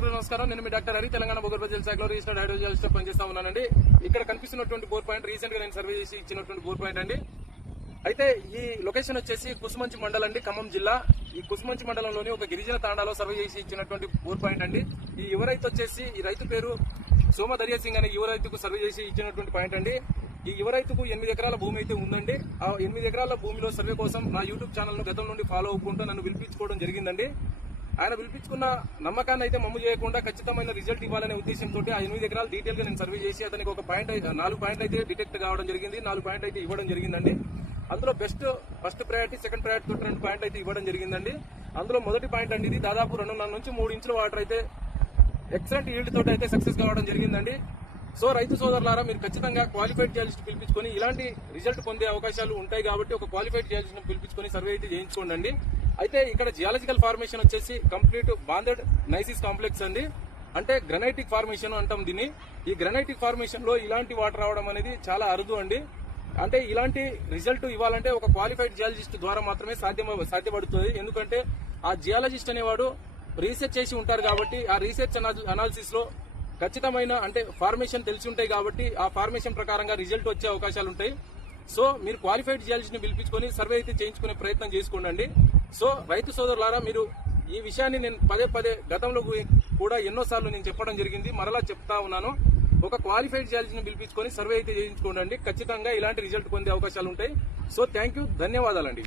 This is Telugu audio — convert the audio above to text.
మిత్రులు నమస్కారం. నేను మీ డాక్టర్ హరి, తెలంగాణ భూగర్భ జల శాఖలో రిజిస్టర్డ్ హైడ్రోజియాలజిస్ట్ పనిచేస్తా ఉన్నానండి. ఇక్కడ కనిపిస్తున్నటువంటి బోర్ పాయింట్ రీసెంట్ గా నేను సర్వే చేసి ఇచ్చినటువంటి బోర్ పాయింట్ అండి. అయితే ఈ లొకేషన్ వచ్చేసి కుసుమంచి మండలం అండి, ఖమ్మం జిల్లా. ఈ కుసుమంచి మండలంలోని ఒక గిరిజన తాండాలో సర్వే చేసి ఇచ్చినటువంటి బోర్ పాయింట్ అండి. ఈ యువ రైతు వచ్చేసి ఈ రైతు పేరు సోమ దర్యా సింగ్ అనే యువ రైతుకు సర్వే చేసి ఇచ్చినటువంటి పాయింట్ అండి. ఈ యువ రైతుకు 8 ఎకరాల భూమి అయితే ఉందండి. ఆ 8 ఎకరాల భూమిలో సర్వే కోసం నా యూట్యూబ్ ఛానల్ ను గతం నుండి ఫాలో అవుకుంటూ నన్ను పిలిపించుకోవడం జరిగిందండి. ఆయన పిలిపించుకున్న నమ్మకాన్ని అయితే మమ్ము చేయకుండా ఖచ్చితమైన రిజల్ట్ ఇవ్వాలనే ఉద్దేశంతో ఆ 8 ఎకరాలు డీటెయిల్ గా నేను సర్వే చేసి అతనికి ఒక పాయింట్ 4 పాయింట్లు అయితే డిటెక్ట్ కావడం జరిగింది. 4 పాయింట్లు అయితే ఇవ్వడం జరిగిందండి. అందులో ఫస్ట్ ప్రయారిటీ, సెకండ్ ప్రయారిటీ తోటి 2 పాయింట్లు అయితే ఇవ్వడం జరిగిందండి. అందులో మొదటి పాయింట్ అండి, ఇది దాదాపు 2.5 నుంచి 3 ఇంచుల వాటర్ అయితే ఎక్సలెంట్ ఈల్డ్ తోటి అయితే సక్సెస్ కావడం జరిగిందండి. సో రైతు సోదరులారా, మీరు ఖచ్చితంగా క్వాలిఫైడ్ జియాలజిస్ట్ పిలిపించుకొని ఇలాంటి రిజల్ట్ పొందే అవకాశాలు ఉంటాయి కాబట్టి ఒక క్వాలిఫైడ్ జియాలజిస్ట్ పిలిపించుకొని సర్వే అయితే చేయించుకోండి. అయితే ఇక్కడ జియాలజికల్ ఫార్మేషన్ వచ్చేసి కంప్లీట్ బాండెడ్ నైసిస్ కాంప్లెక్స్ అండి, అంటే గ్రనైటిక్ ఫార్మేషన్ అంటాం దీన్ని. ఈ గ్రనైటిక్ ఫార్మేషన్ లో ఇలాంటి వాటర్ రావడం అనేది చాలా అరుదు అండి. అంటే ఇలాంటి రిజల్ట్ ఇవ్వాలంటే ఒక క్వాలిఫైడ్ జియాలజిస్ట్ ద్వారా మాత్రమే సాధ్యపడుతుంది. ఎందుకంటే ఆ జియాలజిస్ట్ అనేవాడు రీసెర్చ్ చేసి ఉంటారు కాబట్టి ఆ రీసెర్చ్ అనాలిసిస్ లో ఖచ్చితమైన అంటే ఫార్మేషన్ తెలిసి ఉంటాయి కాబట్టి ఆ ఫార్మేషన్ ప్రకారంగా రిజల్ట్ వచ్చే అవకాశాలు ఉంటాయి. సో మీరు క్వాలిఫైడ్ జియాలజిస్ట్ ని పిలిపించుకొని సర్వే అయితే చేయించుకునే ప్రయత్నం చేసుకోండి. సో రైతు సోదరులారా, మీరు ఈ విషయాన్ని నేను పదే గతంలో కూడా ఎన్నోసార్లు నేను చెప్పడం జరిగింది, మరలా చెప్తా ఉన్నాను. ఒక క్వాలిఫైడ్ జియాలజిస్ట్ ని పిలిపించుకొని సర్వే అయితే చేయించుకోండి. ఖచ్చితంగా ఇలాంటి రిజల్ట్ పొందే అవకాశాలు ఉంటాయి. సో థ్యాంక్ యూ, ధన్యవాదాలండి.